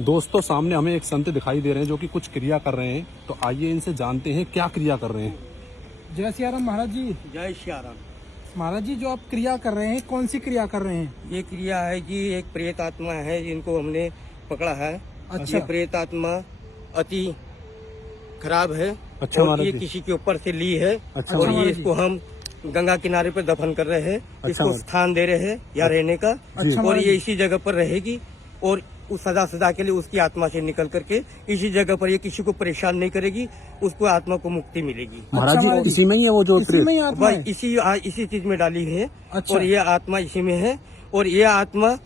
दोस्तों सामने हमें एक संत दिखाई दे रहे हैं जो कि कुछ क्रिया कर रहे हैं, तो आइए इनसे जानते हैं क्या क्रिया कर रहे हैं। जय सियाराम महाराज जी। जय श्याराम। महाराज जी, जो आप क्रिया कर रहे हैं, कौन सी क्रिया कर रहे हैं? ये क्रिया है कि एक प्रेत आत्मा है जिनको हमने पकड़ा है। अच्छा। ये प्रेत आत्मा अति खराब है। अच्छा और महाराज ये जी। किसी के ऊपर से ली है। अच्छा और महाराज ये जी। इसको हम गंगा किनारे पर दफन कर रहे हैं। इसको महाराज। स्थान दे रहे हैं या रहने का। अच्छा और महाराज ये जी। इसी जगह पर रहेगी और उस सदा के लिए उसकी आत्मा से निकल करके इसी जगह पर ये किसी को परेशान नहीं करेगी, उसको आत्मा को मुक्ति मिलेगी। महाराज महाराज जी जी। इसी में ही है वो जो इसी में ही आत्मा भाई है? इसी चीज में डाली है। अच्छा। और ये आत्मा इसी में है। और ये आत्मा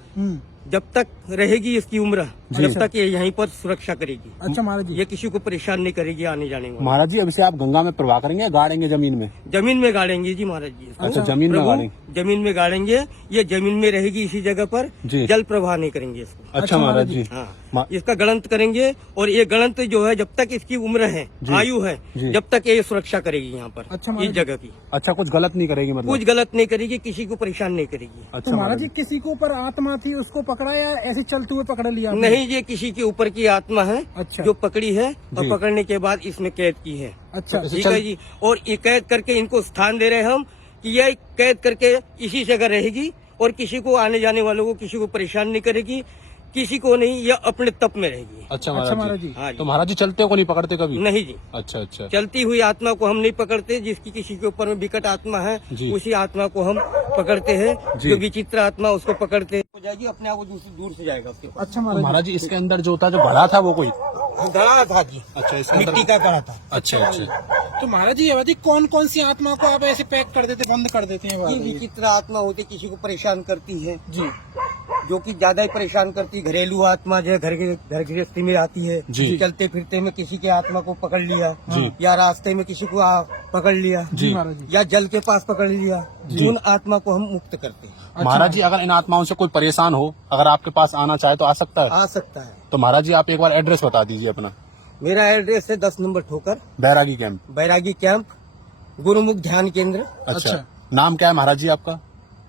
जब तक रहेगी इसकी उम्र, जब तक ये यहीं पर सुरक्षा करेगी। अच्छा महाराज जी। ये किसी को परेशान नहीं करेगी आने जाने में। महाराज जी अब इसे आप गंगा में प्रवाह करेंगे या गाड़ेंगे जमीन में? जमीन में गाड़ेंगे जी महाराज जी इसको। अच्छा, जमीन में प्रभु, गाड़ेंगे। जमीन में गाड़ेंगे। ये जमीन में रहेगी इसी जगह पर। जी। जल प्रवाह नहीं करेंगे इसको। अच्छा महाराज जी। हाँ, मा- इसका गणंत करेंगे। और ये गणंत जो है जब तक इसकी उम्र है, जी। आयु है, जी। जब तक ये सुरक्षा करेगी यहाँ पर, अच्छा इस महाराज जगह की। अच्छा कुछ गलत नहीं करेगी मतलब? कुछ गलत नहीं करेगी, किसी को परेशान नहीं करेगी। अच्छा तो महाराज जी, किसी के ऊपर आत्मा थी, उसको पकड़ा या ऐसे चलते हुए पकड़ लिया आपने? नहीं, ये किसी के ऊपर की आत्मा है। अच्छा। जो पकड़ी है और जी। पकड़ने के बाद इसमें कैद की है। अच्छा। तो ठीक है जी। और ये कैद करके इनको स्थान दे रहे हैं हम कि ये कैद करके इसी जगह रहेगी और किसी को आने जाने वालों को किसी को परेशान नहीं करेगी, किसी को नहीं, ये अपने तप में रहेगी। अच्छा अच्छा महाराज जी। हाँ जी। तो महाराज जी चलते को नहीं पकड़ते कभी? नहीं जी, अच्छा अच्छा। चलती हुई आत्मा को हम नहीं पकड़ते। जिसकी किसी के ऊपर में विकट आत्मा है, जी। उसी आत्मा को हम पकड़ते हैं। जी। जो विचित्र आत्मा उसको पकड़ते हो जाएगी, अपने आप वो दूर से जाएगा उसके पास। अच्छा तो महाराज महाराज जी इसके अंदर जो था, जो घड़ा था वो कोई? गड़ा था जी, अच्छा इसके मिट्टी अंदर। का गड़ा था। अच्छा अच्छा। जी। तो महाराज जी, ये बताइए कौन कौन सी आत्मा को आप ऐसे पैक कर देते, बंद कर देते हैं? ये बताइए। विचित्र आत्मा होती, किसी को परेशान करती है, जी। जो कि ज्यादा ही परेशान करती। घरेलू आत्मा जो है घर गृहस्थी में आती है। जी। चलते फिरते में किसी के आत्मा को पकड़ लिया, जी। या रास्ते में किसी को पकड़ लिया, जी महाराज जी। या जल के पास पकड़ लिया, जी। उन आत्मा को हम मुक्त करते हैं। अच्छा महाराज जी अगर इन आत्माओं से कोई परेशान हो, अगर आपके पास आना चाहे तो आ सकता है? आ सकता है। तो महाराज जी आप एक बार एड्रेस बता दीजिए अपना। मेरा एड्रेस है 10 नंबर ठोकर, बैरागी कैंप। बैरागी कैंप, गुरुमुख ध्यान केंद्र, अच्छा। नाम क्या है महाराज जी आपका?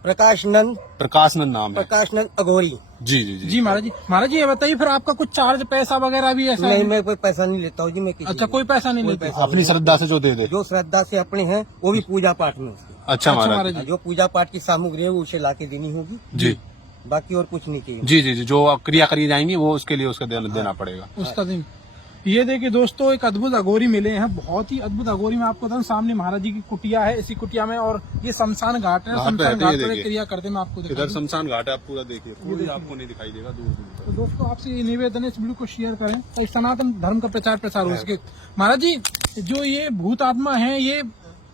प्रकाश नंद नाम है। अघोरी। जी जी जी। जी महाराज जी। महाराज जी, ये बताइए फिर आपका कुछ चार्ज पैसा वगैरह भी ऐसा नहीं, है? मैं कोई पैसा नहीं लेता हूँ जी। मैं किसी अच्छा, से। कोई पैसा नहीं कोई लेते? पैसा अपनी श्रद्धा से जो दे दे। जो श्रद्धा से अपने हैं, वो भी पूजा पाठ में उसकी। अच्छा महाराज जी। जो पूजा पाठ की सामग्री है वो उसे लाके देनी होगी, जी बाकी और कुछ नहीं चाहिए। जी जी जी। जो क्रिया करी जाएंगी वो उसके लिए उसका देना पड़ेगा। उसका दिन। ये देखिए दोस्तों, एक अद्भुत अघोरी मिले हैं, बहुत ही अद्भुत अघोरी। मैं आपको बताऊं, सामने महाराज जी की कुटिया है, इसी कुटिया में, और ये शमशान घाट है। घाट पे शमशान है, घाट ये पर देखिए। क्रिया करते मैं आपको दिखा दूं। शमशान घाट है, आप पूरा देखिए, कोई आपको नहीं दिखाई देगा दूर दूर तो दोस्तों आपसे ये निवेदन है, इस वीडियो को शेयर करें और सनातन धर्म का प्रचार प्रसार हो सके। महाराज जी, जो ये भूत आत्मा है, ये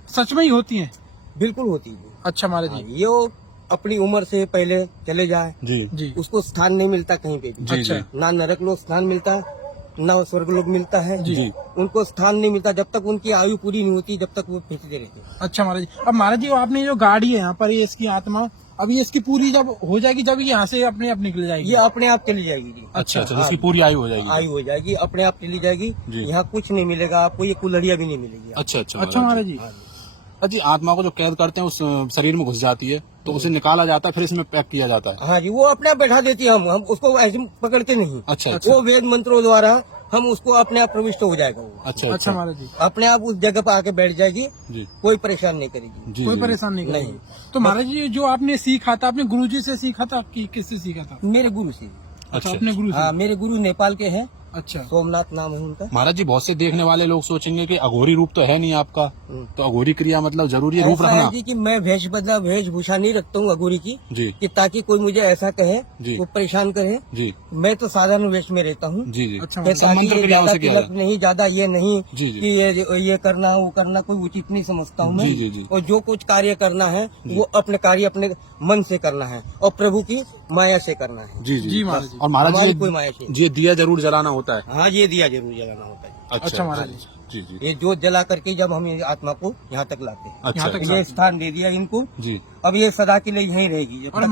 सच में ही होती है? बिल्कुल होती है। अच्छा महाराज हाँ, जी। ये वो अपनी उम्र से पहले चले जाए, जी जी। उसको स्थान नहीं मिलता कहीं पे भी। जी अच्छा। जी ना नरक लोक स्थान मिलता, ना स्वर्ग लोक मिलता है। जी। उनको स्थान नहीं मिलता जब तक उनकी आयु पूरी नहीं होती, जब तक वो फिरते रहते हैं। अच्छा महाराज जी। अब महाराज जी, आपने जो गाड़ी है यहाँ पर, ये इसकी आत्मा, अब ये इसकी पूरी जब हो जाएगी, जब ये यहाँ से अपने आप निकल जाएगी? ये अपने आप चली जाएगी जी। अच्छा अच्छा। हाँ। जिसकी पूरी आयु हो जाएगी। आयु हो जाएगी, अपने आप चली जाएगी। जी। यहाँ कुछ नहीं मिलेगा आपको, ये कुल्हड़िया भी नहीं मिलेगी आपको। अच्छा अच्छा अच्छा महाराज जी। हाँ जी। जी। आत्मा को जो कैद करते हैं उस शरीर में घुस जाती है, तो उसे निकाला जाता है, फिर इसमें पैक किया जाता है। हाँ जी, वो अपने आप बैठा देती है। हम उसको ऐसे पकड़ते नहीं। अच्छा अच्छा वो वेद मंत्रों द्वारा हम उसको अपने आप प्रविष्ट हो जाएगा वो। अच्छा अच्छा अच्छा। महाराज जी। अपने आप उस जगह पर आके बैठ जाएगी, जी कोई परेशान नहीं करेगी। जी कोई जी। परेशान नहीं नहीं। करेगी। तो महाराज जी, जो आपने सीखा था, अपने गुरुजी से सीखा था कि किससे सीखा था? मेरे गुरु से। अच्छा, अपने गुरु हाँ, से। मेरे गुरु नेपाल के हैं, अच्छा। सोमनाथ नाम है उनका। महाराज जी बहुत से देखने वाले लोग सोचेंगे कि अघोरी रूप तो है नहीं आपका, तो अघोरी क्रिया मतलब जरूरी है रूप ऐसा है रखना? जी कि मैं वेशभूषा नहीं रखता हूँ अघोरी की, जी कि ताकि कोई मुझे ऐसा कहे, जी। वो परेशान करे। जी मैं तो साधारण वेश में रहता हूँ। जी जी। अच्छा कि सब ताकि मंत्र ये क्रियाओं ज्यादा से किया तिलक जाए। नहीं, ज्यादा ये नहीं जी जी। कि ये करना वो करना कोई उचित नहीं समझता हूँ मैं। जी जी जी। और जो कुछ कार्य करना है वो अपने कार्य अपने मन से करना है और प्रभु की माया से करना है। जी जी जी महाराज जी। और महाराज हमारी जी कोई माया से। ये दिया जरूर जलाना होता है? हाँ, ये दिया जरूर जलाना होता है। अच्छा महाराज जी। जी जी। ये जोत जला करके जब हम ये आत्मा को यहाँ तक लाते हैं, अच्छा यहाँ तक अच्छा। ये स्थान दे दिया इनको। जी अब ये सदा के लिए यहीं रहेगी जब और तक